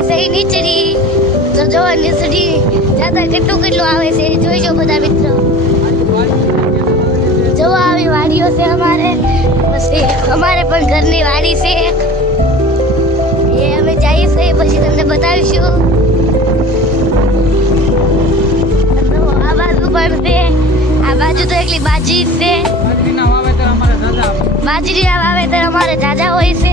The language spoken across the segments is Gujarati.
જાય છે નીચડી તો જો નીચડી જાતા કેટલું આવે છે જોઈજો બધા મિત્રો જો આવી વાડીઓ છે અમારે પછી અમારે પણ ઘરની વાડી છે એ અમે જઈએ છીએ પછી તમને બતાવીશું આ બાજુ પણ છે આ બાજુ તો એકલી બાજી છે બાજરીના વાવેતર અમારે જાજા હોય છે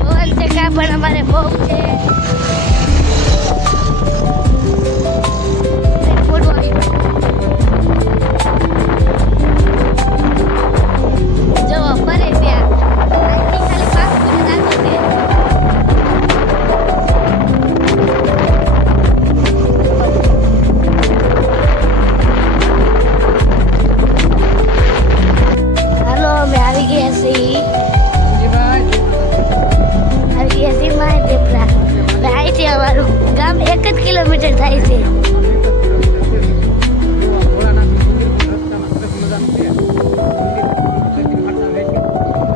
પવન ચક્કા પણ અમારે બહુ છે જો ફરે ત્યાં ગામ 1 જ કિલોમીટર થાય છે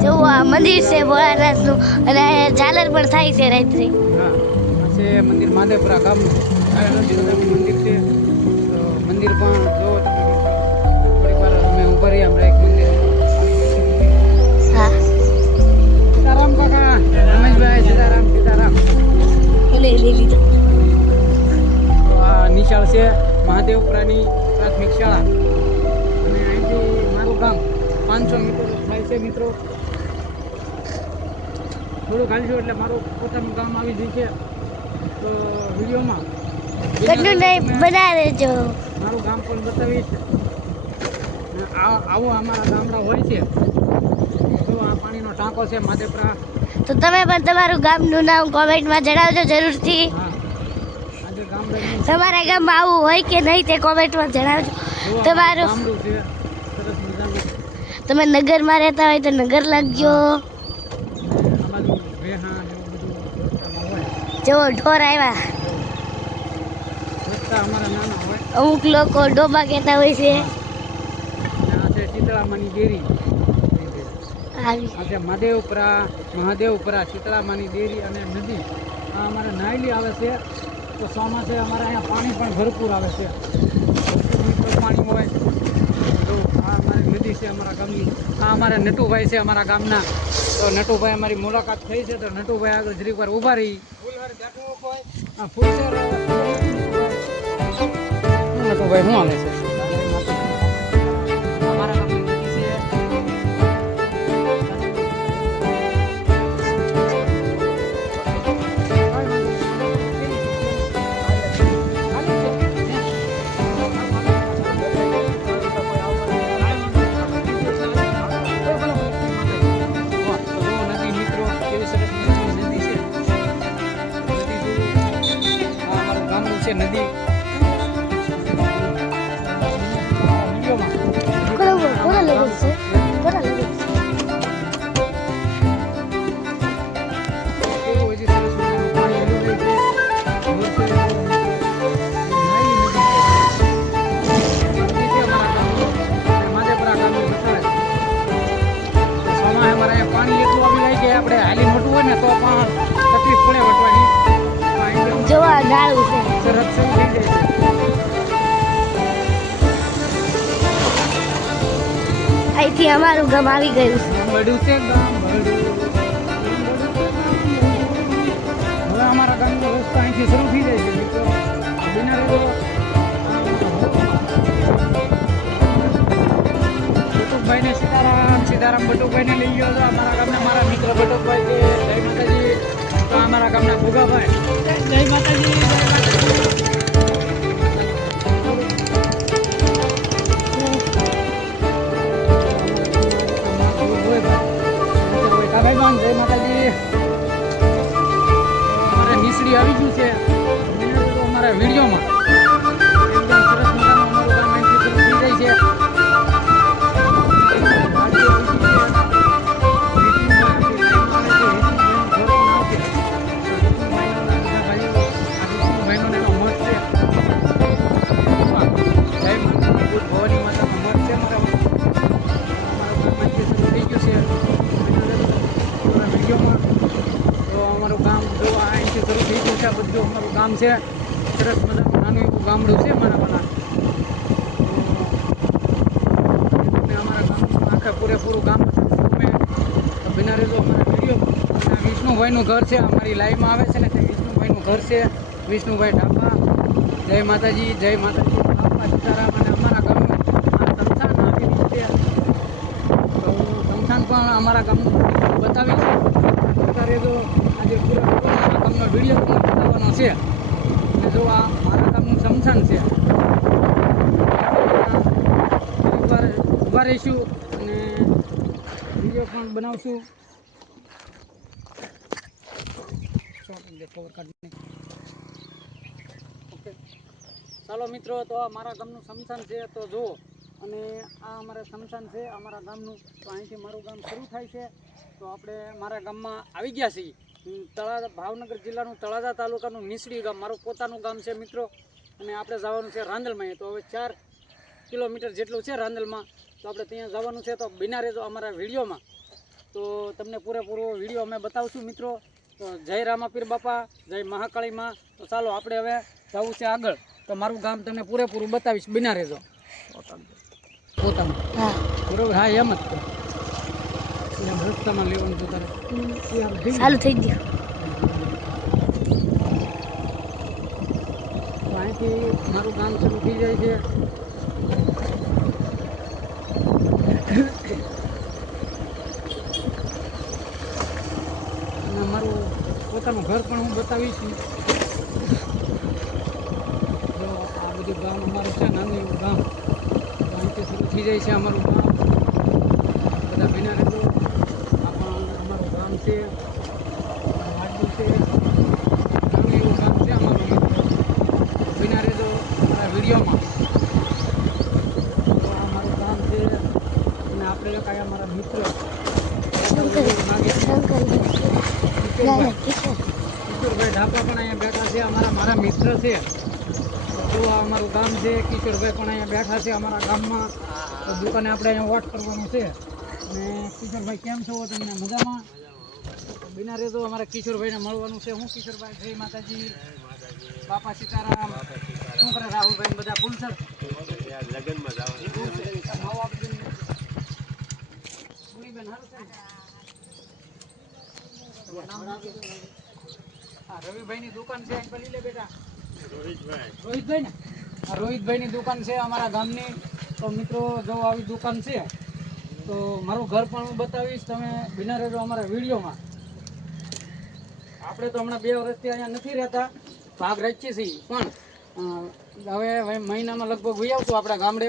જો આ મંદિર છે ભોળાનાથનું અને ઝાલર પણ થાય છે રાત્રે મંદિર માધેપુરા ગામનું મંદિર છે મંદિર પણ જો થોડીક વાર અમે ઉભા રહ્યા હમણાં એક મંદિર હા સીતારામ કાકા રમેશભાઈ સીતારામ લઈ લીધો નિશાળ છે મહાદેવપુરાની પ્રાથમિક શાળા અને અહીંથી મારું ગામ 500 મીટર થાય છે મિત્રો થોડુંક હાલજો એટલે મારું પોતાનું ગામ આવી જશે તો વિડીયોમાં બનાવે જો મારું ગામ પણ બતાવીશ આવો અમારા ગામડા હોય છે તો આ પાણીનો ટાંકો છે મહાદેવપુરા તો તમે પણ તમારું ગામનું નામ કોમેન્ટમાં જણાવજો જરૂરથી તમારા ગામમાં આવું હોય કે નહીં તે કોમેન્ટમાં જણાવજો તમારું તમે નગરમાં રહેતા હોય તો નગર લાગજો જો ઢોર આવ્યા અમુક લોકો ડોબા કહેતા હોય છે શીતળામાની ડેરી આજે મહાદેવપુરા શીતળામાની ડેરી અને નદી આ અમારે નાયલી આવે છે તો ચોમાસે અમારે અહીંયા પાણી પણ ભરપૂર આવે છે પાણી હોય તો આ અમારી નદી છે અમારા ગામની આ અમારા નટુભાઈ છે અમારા ગામના તો નટુભાઈ અમારી મુલાકાત થઈ છે તો નટુભાઈ આગળ જરીક વાર ઊભા રહી હા ફૂલ છે નટુભાઈ શું હાલે છે અમારા ગામની નદી છે નદી પાણી એટલું આવી જાય કે આપણે હાલી મોટું હોય ને તો પણ તકલીફ પડે વટવાની જોવા ડાળું છે સરસ થઈ જાય છે અહીંથી અમારું ગામ આવી ગયું બડું છે ગામ હવે અમારા ગામનો રસ્તો અહીંથી શરૂ થઈ જાય છે મિત્રો બિના બટુકભાઈને સીતારામ બટુકભાઈને લઈ ગયો હતો અમારા ગામના મારા મિત્ર બટુકભાઈ છે જય માતાજી તો અમારા ગામના ભોગાભાઈ જય માતાજી જય માતાજી અમારે નીસડી આવી ગયું છે અમારા વિડીયોમાં એકદમ સરસ મજાનું અમારું ગામ અહીંથી શરૂ થઈ જાય છે છે. સરસ મજાનું નાનું એવું ગામડું છે મારા વાલા. તમે અમારા ગામનું આખા પૂરેપૂરું ગામ તમે બિના રહેજો અમારા વિડીયો. અને વિષ્ણુભાઈનું ઘર છે, અમારી લાઈવમાં આવે છે ને તે વિષ્ણુભાઈનું ઘર છે. વિષ્ણુભાઈ ઢાપા. જય માતાજી, જય માતાજી. બાપા સીતારામ. અને અમારા ગામનું સમસાન આવેલી છે. તો સમસાન પણ અમારા ગામનું બતાવી છે. અત્યારે જો આજે પૂરેપૂરો મારા ગામનો વિડીયો તમને બતાવવાનો છે. અને જો આ મારા ગામનું સમસાન છે. એકવાર ઊભા રહીશું અને વિડીયો પણ બનાવશું. ઓકે, ચાલો મિત્રો, તો આ મારા ગામનું સમસાન છે તો જુઓ. અને આ અમારા સમસાન છે અમારા ગામનું. તો અહીંથી મારું ગામ શરૂ થાય છે. તો આપણે મારા ગામમાં આવી ગયા છીએ. તળાજા, ભાવનગર જિલ્લાનું તળાજા તાલુકાનું નીસડી ગામ મારું પોતાનું ગામ છે મિત્રો. અને આપણે જવાનું છે રાંદલમાં. તો હવે 4 કિલોમીટર જેટલું છે રાંદલમાં. તો આપણે ત્યાં જવાનું છે. તો બિના રહેજો અમારા વિડીયોમાં. તો તમને પૂરેપૂરો વિડીયો અમે બતાવશું મિત્રો. તો જય રામાપીર બાપા, જય મહાકાળી માં. તો ચાલો આપણે હવે જવું છે આગળ. તો મારું ગામ તમને પૂરેપૂરું બતાવીશ, બિના રહેજો. પોતાનું હા બરોબર? હા, એમ જ તો એમ રસ્તામાં લેવાનું છે તારે. ચાલુ થઈ ગયું. તો અહીંથી મારું ગામ શરૂ થઈ જાય છે. અને મારું પોતાનું ઘર પણ હું બતાવીશ. જો આ બધું ગામ અમારું છે, નાનું એવું ગામ. તો અહીંથી શરૂ થઈ જાય છે અમારું ગામ. બધા ભીના રહેજો. આ પણ અમારું ગામ છે, વાડું છે, નાનું એવું ગામ છે અમારું. ભીના રહેજો અમારા વિડીયોમાં. તો આ અમારું ગામ છે. અને આપણે કાંઈ અમારા મિત્ર કિશોરભાઈ ઢાપા પણ અહીંયા બેઠા છે. મારા મિત્ર છે. તો આ અમારું ગામ છે. કિશોરભાઈ પણ અહીંયા બેઠા છે અમારા ગામમાં. તો દુકાને આપણે અહીંયા વોટ કરવાનું છે. અને કિશોરભાઈ કેમ છો? તમને મજામાં? બિના રહેજો, અમારે કિશોરભાઈને મળવાનું છે. હું કિશોરભાઈ, જય માતાજી, બાપા સીતારામ. શું કરે રાહુલભાઈ બધા? ફૂલસર લગ્નમાં રવિભાઈની દુકાન છે. લઈ લે બેટા. રોહિતભાઈ ને આ રોહિતભાઈની દુકાન છે અમારા ગામની. તો મિત્રો જો આવી દુકાન છે. તો મારું ઘર પણ હું બતાવીશ. તમે બિના રહેજો અમારા વિડીયોમાં. આપણે તો હમણાં 2 વર્ષથી અહીંયા નથી રહેતા, ભાગ રાખીએ છીએ. પણ હવે મહિનામાં લગભગ વહી આવશું આપણા ગામડે.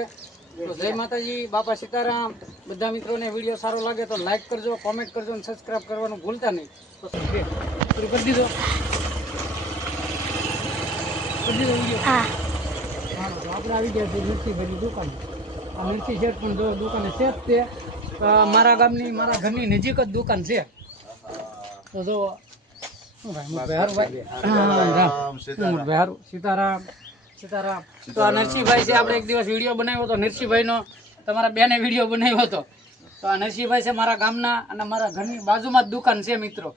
તો જય માતાજી, બાપા સીતારામ. બધા મિત્રોને વિડીયો સારો લાગે તો લાઈક કરજો, કોમેન્ટ કરજો અને સબસ્ક્રાઈબ કરવાનું ભૂલતા નહીં. તો શરૂ કરી દીધો. હા આપણે આવી ગયા છીએ નરસિંહભાઈની દુકાન. આ નરસિંહ શેઠ પણ જો દુકાને છે જ તે. મારા ગામની, મારા ઘરની નજીક જ દુકાન છે. તો જો સીતારામ સીતારામ. તો આ નરસિંહભાઈ છે. આપણે એક દિવસ વિડીયો બનાવ્યો હતો નરસિંહભાઈનો. તમારા બેને વિડીયો બનાવ્યો હતો. તો આ નરસિંહભાઈ છે મારા ગામના. અને મારા ઘરની બાજુમાં જ દુકાન છે મિત્રો.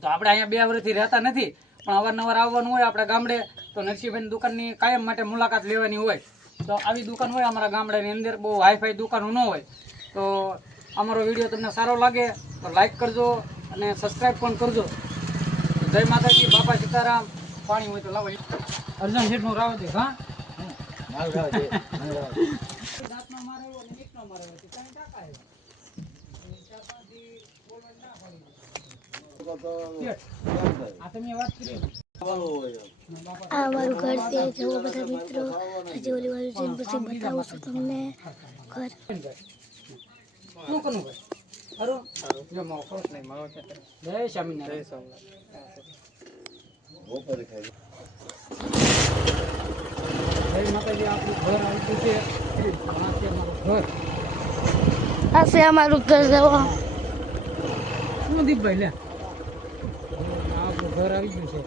તો આપણે અહીંયા 2 વર્ષથી રહેતા નથી, પણ અવારનવાર આવવાનું હોય આપણા ગામડે. તો નરસિંહભાઈની દુકાનની કાયમ માટે મુલાકાત લેવાની હોય. તો આવી દુકાન હોય અમારા ગામડાની અંદર. બહુ હાઈફાઈ દુકાનો ન હોય. તો અમારો વિડીયો તમને સારો લાગે તો લાઈક કરજો અને સબસ્ક્રાઈબ પણ કરજો. જય માતાજી, બાપા સીતારામ. પાણી હોય તો લાવો. અર્જન શેઠનું રાવ દે. હા દાંતનો મારેલો અને ઈંટનો મારેલો છે. કઈ ટાકા આવ્યો. 4-5 દી બોલવાની ના પાડી. આ તમે વાત કરી. આ મારું ઘર છે. જુઓ બધા મિત્રો. હજી ઓલી બાજુ જઈને પછી બતાવું છું તમને ઘર. શું કરું ભાઈ? સારું જો મારો ખોટ નહીં મારો છે. જય સ્વામિનારાયણ. જય માતાજી. આપણું ઘર આવતું છે. આ છે મારું ઘર. આ છે અમારું ઘર. જુઓ શું દીપભાઈ લે આપણું ઘર આવી ગયું છે.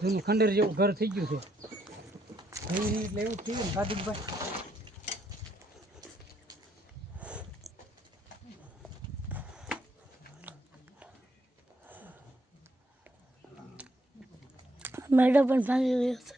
જૂનું ખંડેર જેવું ઘર થઈ ગયું છે. એટલે એવું થયું ને કાદિકભાઈ. મેડો પણ ભાંગી ગયો છે.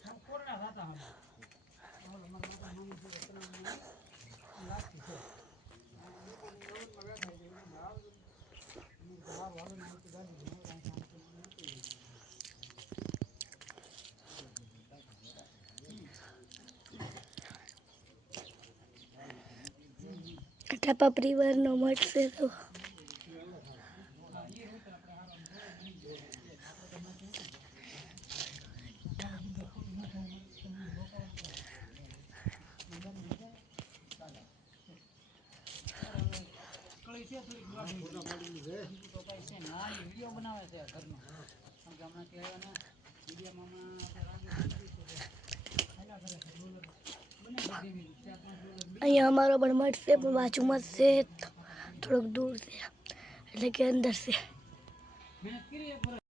ટાપા પરિવારનો મઠ છે તો વિડીયો બનાવે છે ઘરનો હમણાં કહેવાના વિડીયોમાં અહીંયા અમારો પણ મઠ છે પણ બાજુમાં જ છે થોડુંક દૂર છે એટલે કે અંદર છે.